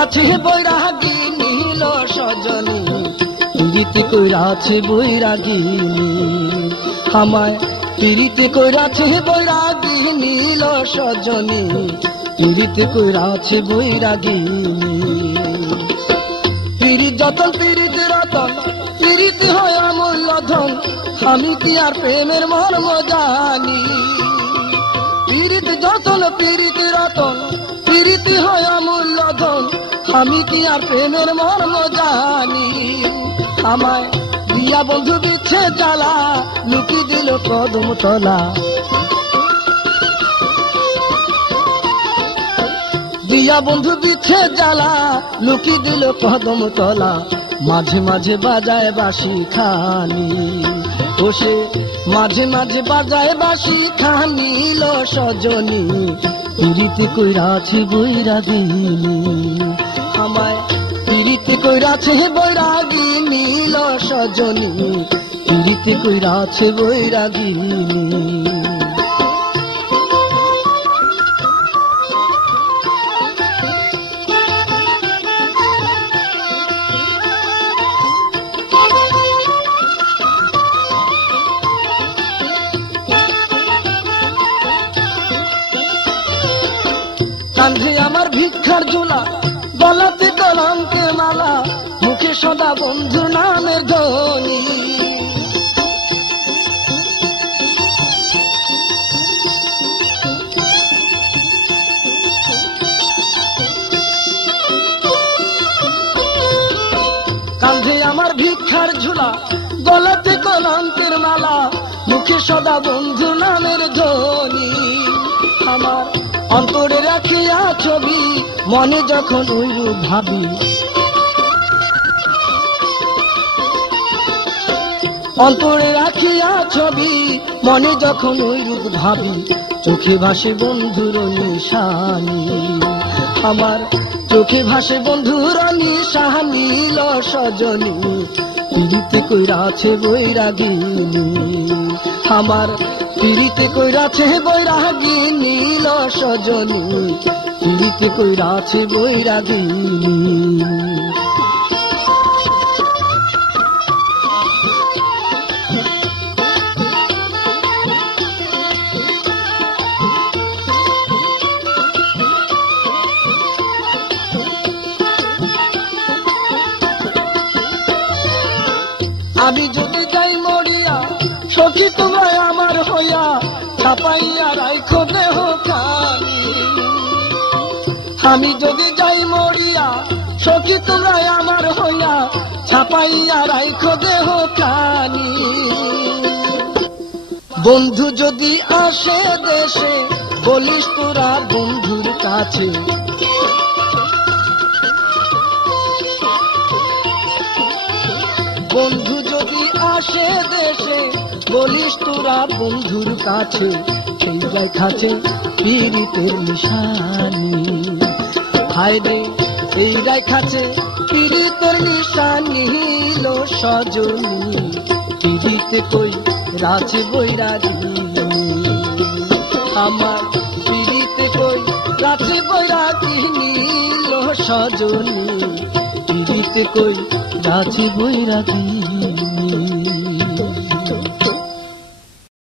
আছে বৈরাগী নীল সজনী, পীড়িতে কইরাছে বৈরাগিনী। আমায় পীড়িতে কইরাছে বৈরাগী নীল সজনী, পীড়িতে কইরাছে বৈরাগিনী। পীড়িত যতন পীড়িত রতন, পীড়িত হয় অমূল্য ধন, আমি কি আর প্রেমের মর্ম জানি। পীড়িত যতন পীড়িত রতন, পীড়িত হয় অমূল্য ধন, আমি কি আর প্রেমের মর্ম জানি। আমায় দিয়া বন্ধু বিচ্ছে জ্বালা, লুকি দিল কদম তলা। দিয়া বন্ধু বিচ্ছে জ্বালা, লুকি দিল কদম তলা। মাঝে মাঝে বাজায় বাঁশি খানি, ও সে মাঝে মাঝে বাজায় বাঁশি খানি লো সজনী, পীড়িতে কইরাছে বৈরাগিনী। আমায় পীড়িতে কইরাছে বৈরাগিনী লো সজনী, পীড়িতে কইরাছে বৈরাগিনী। কাঁধে আমার ভিক্ষার ঝোলা, গলাতে কলঙ্কের মালা, মুখে সদা বন্ধুর নামের ধ্বনি। কাঁধে আমার ভিক্ষার ঝোলা, গলাতে কলঙ্কের মালা, মুখে সদা বন্ধুর নামের ধ্বনি। আমার অন্তরে রাখিয়া ছবি, মনে যখন ওইরূপ ভাবি। অন্তরে রাখিয়া ছবি, মনে যখন ওইরূপ ভাবি, চোখে ভাসে বন্ধুর নিশানি। আমার চোখে ভাসে বন্ধুর নিশানি লো সজনী, পীড়িতে কইরাছে বৈরাগিনী। আমার পীড়িতে কইরাছে বৈরাগিনী লো সজনী, পীড়িতে কইরাছে বৈরাগিনী। আমি যদি যাই মরিয়া, সখী তোমরা আমার হইয়া, ছাপাইয়া রাইখো দেহ খানি। আমি যদি যাই মরিয়া, সখী তোমরা আমার হইয়া, ছাপাইয়া রাইখো দেহ খানি। বন্ধু যদি আসে দেশে, বলিস তোরা বন্ধুর কাছে। বন্ধু যদি আসে দেশে, বলিস তোরা বন্ধুর কাছে, সেই রেখাছে পীড়িতের নিশানি। হায় রে এই রেখাছে পীড়িতের নিশানি লো সজনী, পীড়িতে কইরাছে বৈরাগিনী। আমার পীড়িতে কইরাছে বৈরাগিনী লো সজনী, পীড়িতে কইরাছে বৈরাগিনী।